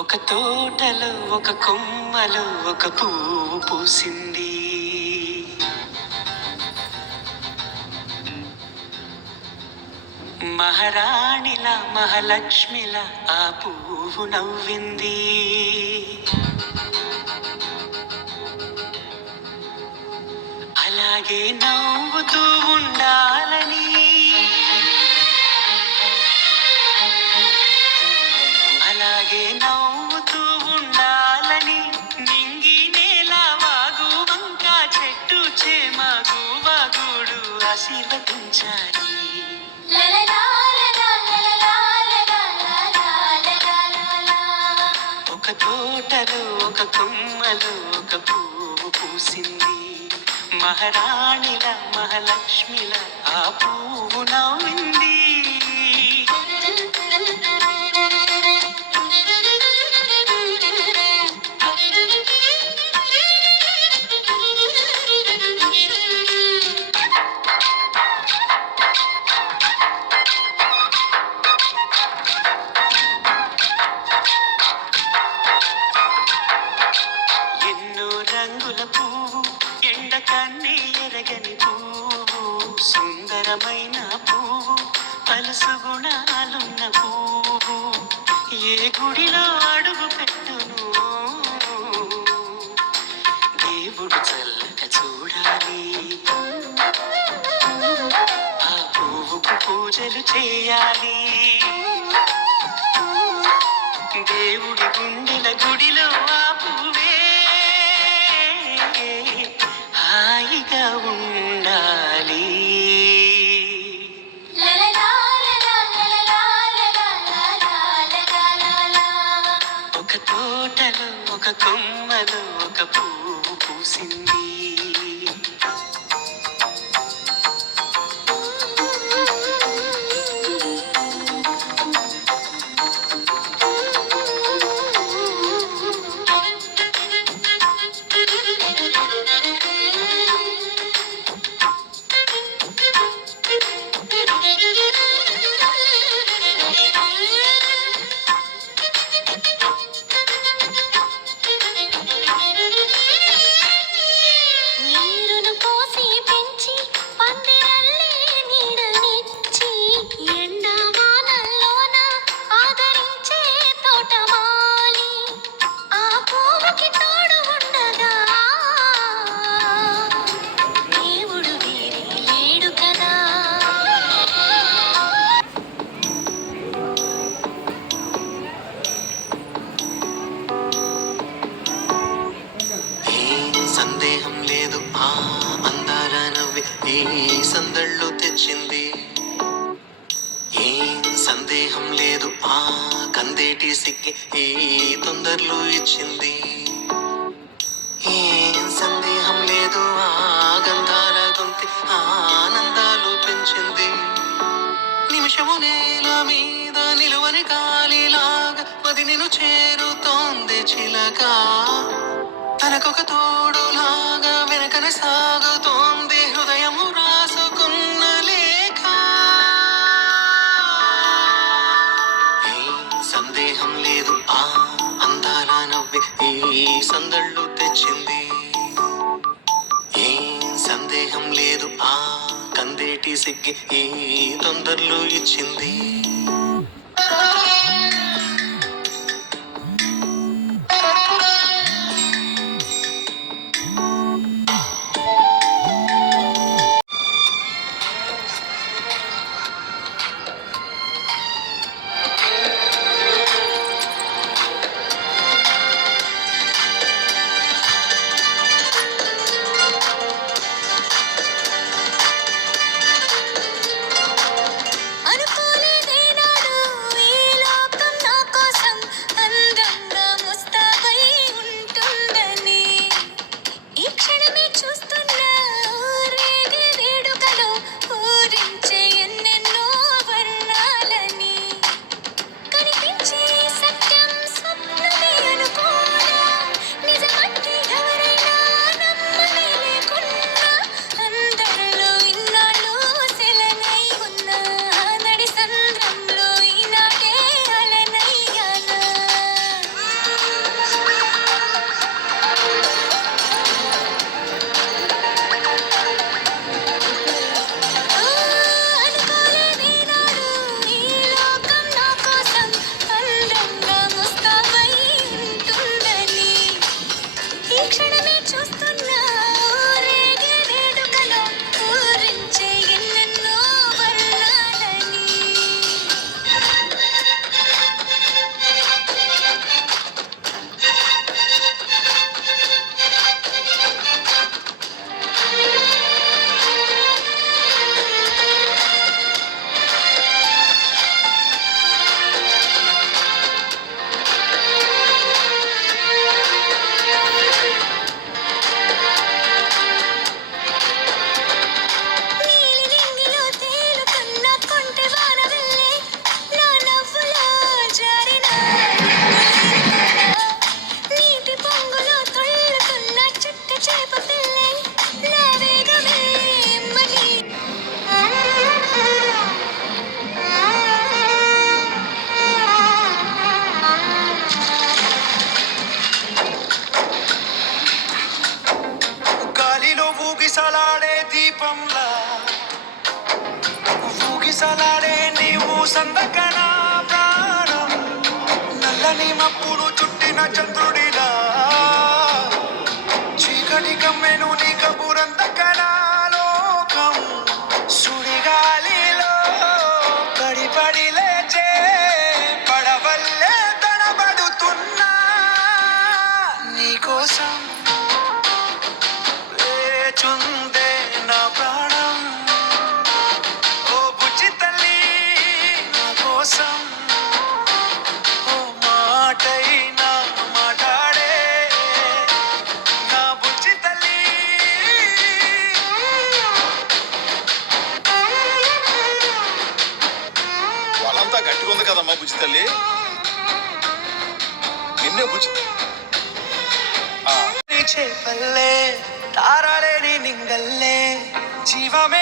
ఒక తోటలో ఒక కొమ్మలో ఒక పువ్వు పూసింది. మహారాణిలా మహాలక్ష్మిలా ఆ పువ్వు నవ్వింది. అలాగే నవ్వుతూ ఉండాలని, అలాగే నవ్వుతూ ఉండాలని నింగి నేల వాగు వంక చెట్టు చేమ గూడు ఆశీర్వదించాలి. ఒక తోటలో ఒక కొమ్మలో ఒక పువ్వు పూసింది. మహారాణిల మహాలక్ష్మిల ఆ పువ్వు నవ్వింది. కన్నీ ఎరగని పువ్వు, సుందరమైన పువ్వు, పలుసు గుణాలున్న పువ్వు, ఏ గుడిలో అడుగు పెట్టును దేవుడు చల్లగా చూడాలి. ఆ పువ్వుకు పూజలు చేయాలి. దేవుడి గుండెల గుడిలో ఆ పువ్వే హాయిగా ఉండాలి. ఒక తోటలో ఒక కొమ్మలో ఒక పువ్వు పూసింది. సందేహం లేదు ఆ అందాల నవ్వి ఈ సందళ్ళు తెచ్చింది. ఏం సందేహం లేదు ఆ కందేటి సిగ్గి ఈ తొందరలు ఇచ్చింది. ఏం సందేహం లేదు ఆ గంధాల గొంతి ఆనందాలు పెంచింది. నిమిషము నేల మీద నిలువని గాలిలాగా పది నిన్ను చేరుతోంది చిలక. తనకొక తోడులాగా వెనకన సాగుతోంది హృదయము రాసుకున్న లేఖ. ఏం సందేహం లేదు ఆ అందాల నవ్వి ఈ సందళ్ళు తెచ్చింది. ఏం సందేహం లేదు ఆ కందేటి సిగ్గి ఈ తొందరలు ఇచ్చింది. అనుకోలేదేనాడు ఈ లోకం నా కోసం అందంగా ముస్తాబై ఉంటుందని. ఈ క్షణమే చూస్తున్నా ఊరేగే వేడుకలో ఊరించే ఎన్నెన్నో వర్ణాలని. కనిపించే సత్యం స్వప్నమే అనుకోనా, నిజమంటే ఎవరైనా నమ్మనే లేకున్నా. అందరిలో ఇన్నాళ్ళు సెలనై ఉన్నా, నడి సంద్రంలో ఈనాటే అలనయ్యానా. అనుకోలేదేనాడు ఈ లోకం నా కోసం అందంగా ముస్తాబై ఉంటుందని. ఈ క్షణమే చూస్తున్నా ఊరేగే వేడుకలో ఊరించే ఎన్నెన్నో వర్ణాలని. నీలి నింగిలో తేలుతున్న కొంటె వాన వెళ్ళే నా నవ్వులో జారిన నీటి పొంగులో తొల్లుతున్న చిట్టి చేప పిల్లే నా వేగమే ఇమ్మని. గాలిలో ఊగిసలాడే దీపంలా ఊగిసలాడే నీవు సందకన ప్రాణం. నల్లని మప్పులు చుట్టిన చంద్రుడిలా చీకటి కమ్మెను నీ కబురందకన లోకం. సుడిగాలిలో కడిపడి లేచే పడవల్లే తడబడుతున్నా నీకోసం లేచుందే నా ప్రాణం. ఓ బుజ్జి తల్లి నా కోసం ఓ మాటైనా మాట్లాడే నా బుజ్జి తల్లి. వాళ్ళంతా గట్టిగా ఉంది కదమ్మా బుజ్జి తల్లి. నిన్నే బుజ్జి చేపల్లే తారాలేని నింగల్లే జీవమే